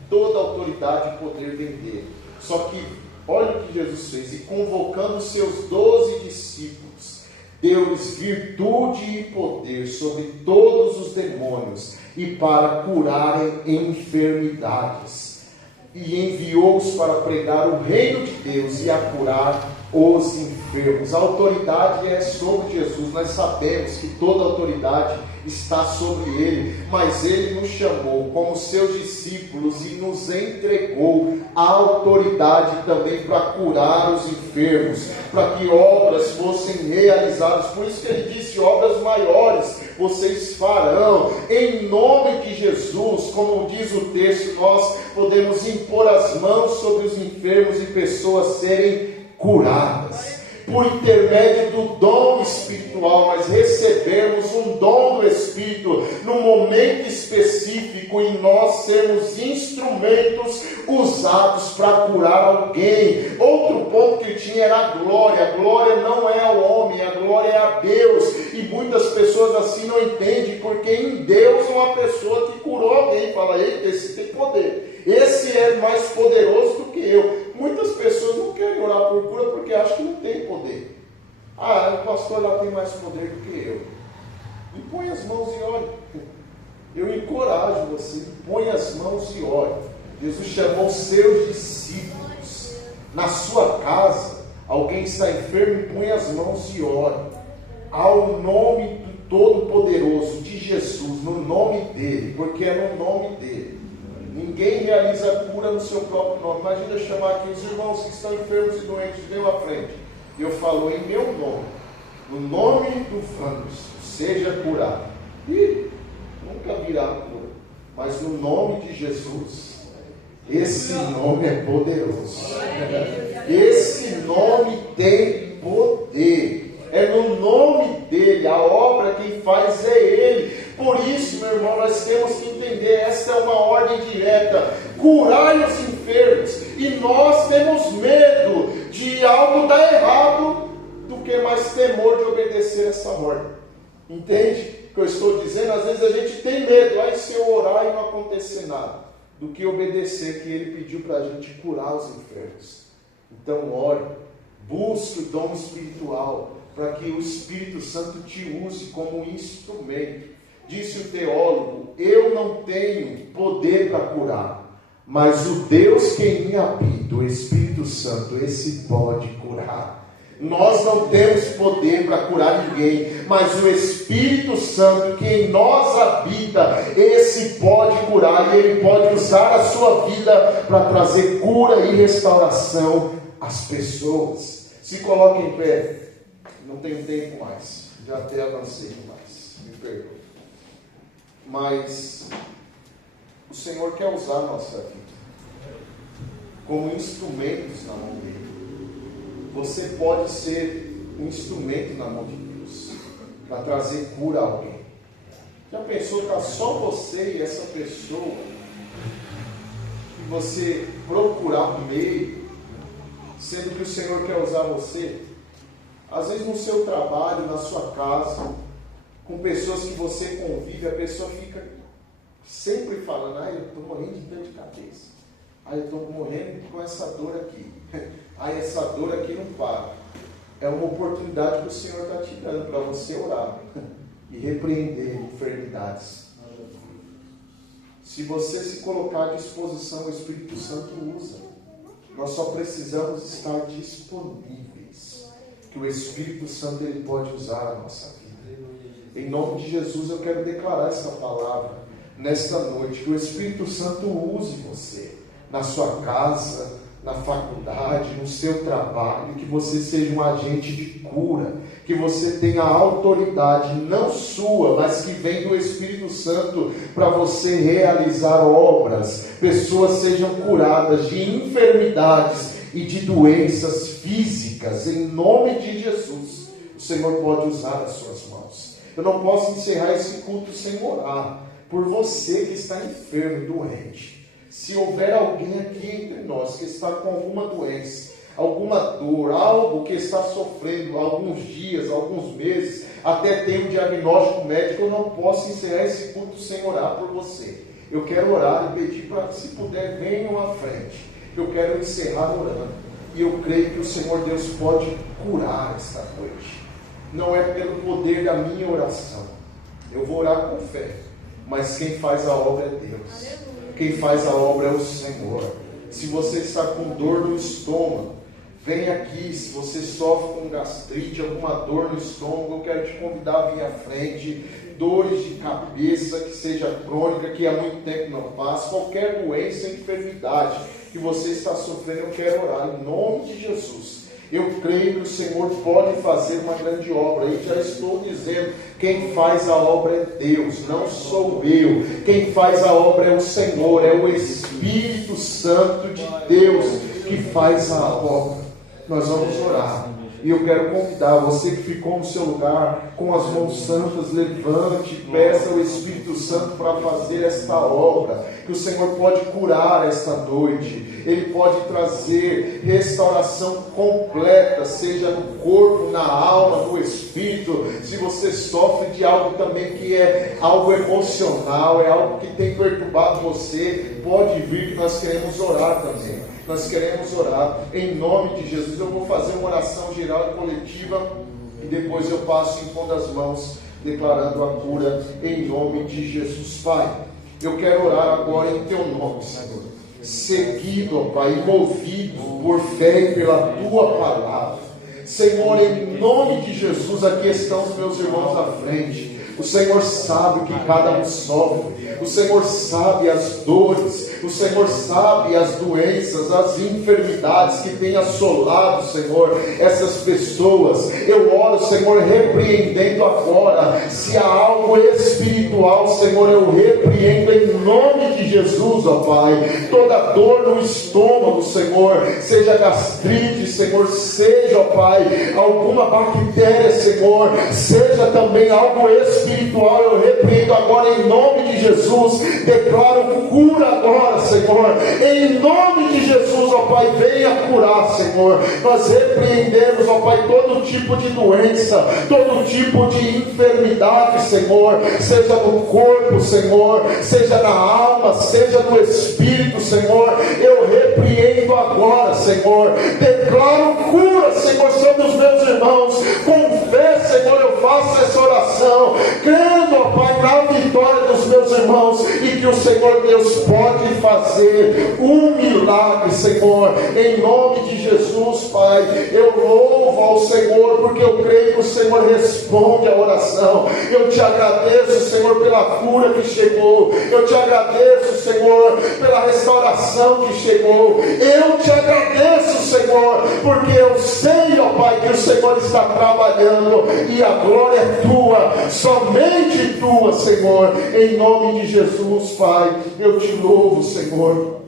Toda autoridade e poder vem dele. Só que, olha o que Jesus fez: e convocando seus 12 discípulos, deu-lhes virtude e poder sobre todos os demônios, e para curarem enfermidades. E enviou-os para pregar o reino de Deus e a curar os enfermos. A autoridade é sobre Jesus. Nós sabemos que toda autoridade está sobre ele, mas ele nos chamou como seus discípulos e nos entregou a autoridade também para curar os enfermos, para que obras fossem realizadas. Por isso que ele disse: obras maiores vocês farão, em nome de Jesus. Como diz o texto, nós podemos impor as mãos sobre os enfermos e pessoas serem curadas. Por intermédio do dom espiritual, nós recebemos um dom do Espírito no momento específico, e nós sermos instrumentos usados para curar alguém. Outro ponto que tinha era a glória. A glória não é ao homem, a glória é a Deus. E muitas pessoas assim não entendem, porque em Deus uma pessoa que curou alguém fala: eita, esse tem poder, esse é mais poderoso do que eu. Muitas pessoas não querem orar por cura porque acham que não tem poder. O pastor lá tem mais poder do que eu. Impõe as mãos e ore. Eu encorajo você: impõe as mãos e ore. Jesus chamou seus discípulos. Na sua casa, alguém está enfermo, impõe as mãos e ore. Ao nome do Todo-Poderoso de Jesus, no nome dele, porque é no nome dele. Ninguém realiza a cura no seu próprio nome. Imagina eu chamar aqui os irmãos que estão enfermos e doentes, venham à frente. E eu falo: em meu nome, no nome do Vamos, seja curado. E nunca virá cura. Mas no nome de Jesus, esse nome é poderoso. Esse nome tem poder. É no nome dele, a obra quem faz é ele. Por isso, meu irmão, nós temos que entender: esta é uma ordem direta: curai os enfermos. E nós temos medo de algo dar errado do que mais temor de obedecer essa ordem. Entende o que eu estou dizendo? Às vezes a gente tem medo: aí se eu orar e não acontecer nada, do que obedecer que ele pediu para a gente curar os enfermos. Então ore, busque o dom espiritual, para que o Espírito Santo te use como instrumento. Disse o teólogo: eu não tenho poder para curar, mas o Deus que em mim habita, o Espírito Santo, esse pode curar. Nós não temos poder para curar ninguém, mas o Espírito Santo que em nós habita, esse pode curar, e ele pode usar a sua vida para trazer cura e restauração às pessoas. Se coloque em pé. Não tenho tempo mais, já até avancei demais, me perdoe. Mas O Senhor quer usar a nossa vida como instrumentos na mão dele. Você pode ser um instrumento na mão de Deus para trazer cura a alguém. Já pensou que só você e essa pessoa, e você procurar um meio, sendo que o Senhor quer usar você, às vezes no seu trabalho, na sua casa, com pessoas que você convive, a pessoa fica sempre falando: eu estou morrendo de dor de cabeça, eu estou morrendo com essa dor aqui, essa dor aqui não para. É uma oportunidade que o Senhor está te dando para você orar e repreender enfermidades. Se você se colocar à disposição, o Espírito Santo usa. Nós só precisamos estar disponíveis, que o Espírito Santo ele pode usar a nossa vida. Em nome de Jesus eu quero declarar essa palavra nesta noite, que o Espírito Santo use você na sua casa, na faculdade, no seu trabalho, que você seja um agente de cura, que você tenha autoridade, não sua, mas que vem do Espírito Santo, para você realizar obras, pessoas sejam curadas de enfermidades e de doenças físicas, em nome de Jesus. O Senhor pode usar as suas mãos. Eu não posso encerrar esse culto sem orar por você que está enfermo, doente. Se houver alguém aqui entre nós que está com alguma doença, alguma dor, algo que está sofrendo há alguns dias, alguns meses, até tem um diagnóstico médico, eu não posso encerrar esse culto sem orar por você. Eu quero orar e pedir para que, se puder, venham à frente. Eu quero encerrar orando. E eu creio que o Senhor Deus pode curar esta noite. Não é pelo poder da minha oração. Eu vou orar com fé. Mas quem faz a obra é Deus. Quem faz a obra é o Senhor. Se você está com dor no estômago, vem aqui. Se você sofre com gastrite, alguma dor no estômago, eu quero te convidar a vir à frente. Dores de cabeça, que seja crônica, que há muito tempo não passa, qualquer doença, enfermidade que você está sofrendo, eu quero orar em nome de Jesus. Eu creio que o Senhor pode fazer uma grande obra. E já estou dizendo, quem faz a obra é Deus, não sou eu. Quem faz a obra é o Senhor, é o Espírito Santo de Deus que faz a obra. Nós vamos orar. E eu quero convidar você que ficou no seu lugar, com as mãos santas, levante, peça ao Espírito Santo para fazer esta obra, que o Senhor pode curar esta noite, Ele pode trazer restauração completa, seja no corpo, na alma, no espírito. Se você sofre de algo também que é algo emocional, é algo que tem perturbado você, pode vir que nós queremos orar também. Nós queremos orar em nome de Jesus. Eu vou fazer uma oração geral e coletiva e depois eu passo impondo as mãos, declarando a cura em nome de Jesus. Pai, eu quero orar agora em Teu nome, Senhor, seguido, ó Pai, movido por fé e pela Tua palavra. Senhor, em nome de Jesus, aqui estão os meus irmãos à frente. O Senhor sabe que cada um sofre. O Senhor sabe as dores. O Senhor sabe as doenças, as enfermidades que têm assolado, Senhor, essas pessoas. Eu oro, Senhor, repreendendo agora. Se há algo espiritual, Senhor, eu repreendo em nome de Jesus, ó Pai. Toda dor no estômago, Senhor, seja gastrite, Senhor, seja, ó Pai, alguma bactéria, Senhor, seja também algo espiritual, eu repreendo agora em nome de Jesus. Declaro cura agora, Senhor, em nome de Jesus, ó Pai, venha curar, Senhor. Nós repreendemos, ó Pai, todo tipo de doença, todo tipo de enfermidade, Senhor, seja no corpo, Senhor, seja na alma, seja no espírito, Senhor. Eu repreendo agora, Senhor, declaro cura, Senhor, sobre os meus irmãos. Com fé, Senhor, eu faço essa oração, crendo, ó Pai, na vitória dos meus irmãos, e que o Senhor Deus pode fazer um milagre, Senhor, em nome de Jesus, Pai. Eu louvo ao Senhor, porque eu creio que o Senhor responde a oração. Eu te agradeço, Senhor, pela cura que chegou. Eu te agradeço, Senhor, pela restauração que chegou. Eu te agradeço, Senhor, porque eu sei, ó Pai, que o Senhor está trabalhando e a glória é tua, somente tua, Senhor, em nome nome de Jesus, Pai, eu te louvo, Senhor.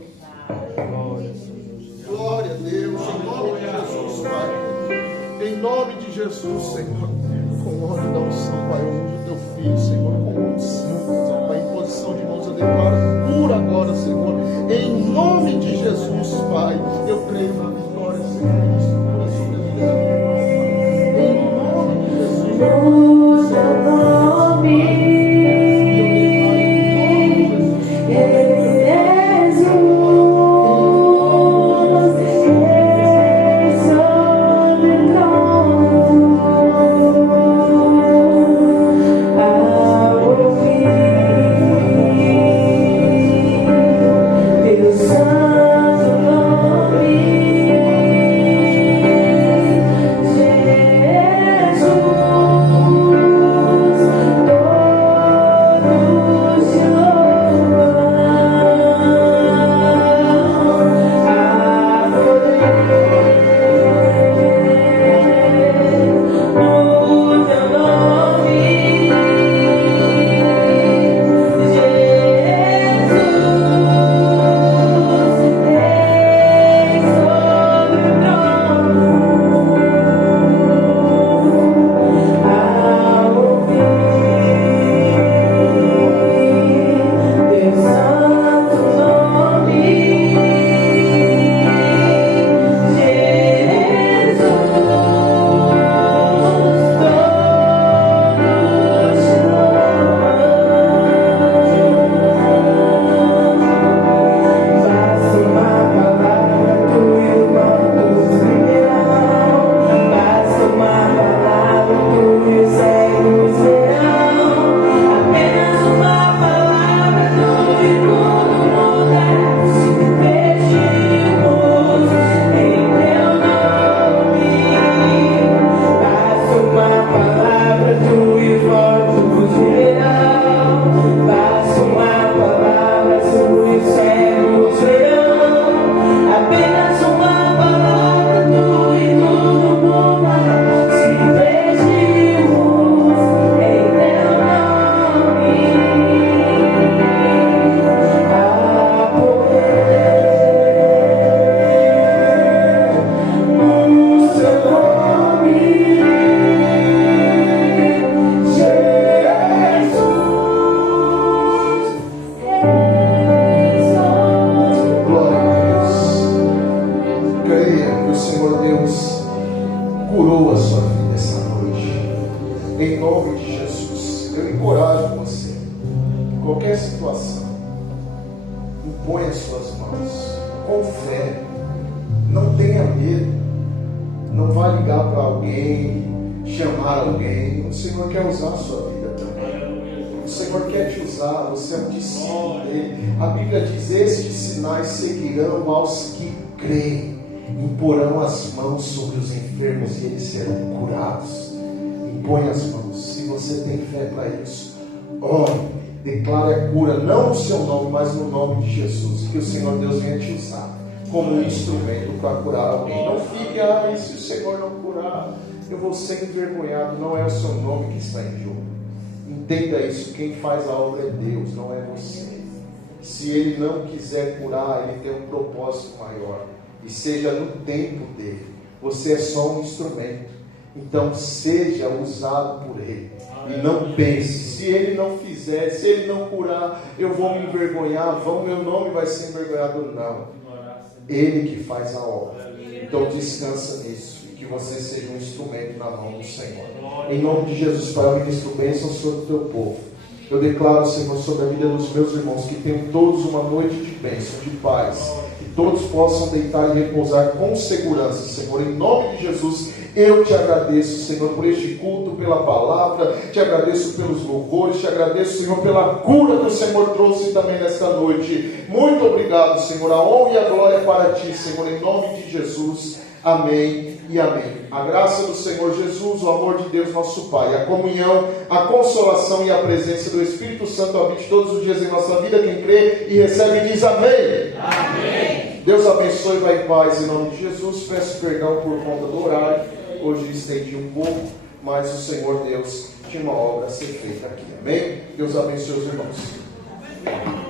Glória a Deus, em nome de Jesus, Pai. Em nome de Jesus, Senhor. Com o óleo da unção, Pai, eu unjo teu filho, Senhor, com mãos santas, ó Pai, em posição de mãos, eu declaro cura agora, Senhor. Em nome de Jesus, Pai, eu creio na vitória, Senhor, isso cura sobre a vida da minha irmã, Pai. Em nome de Jesus. Aos que creem, imporão as mãos sobre os enfermos e eles serão curados. Impõe as mãos, se você tem fé para isso, ore, declare a cura, não no seu nome, mas no nome de Jesus. Que o Senhor Deus venha te usar como um instrumento para curar alguém. Não fique, e se o Senhor não curar, eu vou ser envergonhado. Não é o seu nome que está em jogo. Entenda isso, quem faz a obra é Deus, não é você. Se Ele não quiser curar, Ele tem um propósito maior, e seja no tempo dele. Você é só um instrumento, então seja usado por Ele. E não pense, se Ele não fizer, se Ele não curar, eu vou me envergonhar, meu nome vai ser envergonhado. Não, Ele que faz a obra. Então descansa nisso, e que você seja um instrumento na mão do Senhor. Em nome de Jesus, Pai, eu ministro bênção sobre o teu povo. Eu declaro, Senhor, sobre a vida dos meus irmãos, que tenham todos uma noite de bênção, de paz, que todos possam deitar e repousar com segurança, Senhor. Em nome de Jesus, eu te agradeço, Senhor, por este culto, pela palavra, te agradeço pelos louvores, te agradeço, Senhor, pela cura que o Senhor trouxe também nesta noite. Muito obrigado, Senhor, a honra e a glória para ti, Senhor, em nome de Jesus. Amém e amém. A graça do Senhor Jesus, o amor de Deus nosso Pai, a comunhão, a consolação e a presença do Espírito Santo habite todos os dias em nossa vida. Quem crê e recebe diz amém. Amém. Deus abençoe e vai em paz em nome de Jesus. Peço perdão por conta do horário. Hoje estendi um pouco, mas o Senhor Deus tinha uma obra a ser feita aqui. Amém? Deus abençoe os irmãos. vem.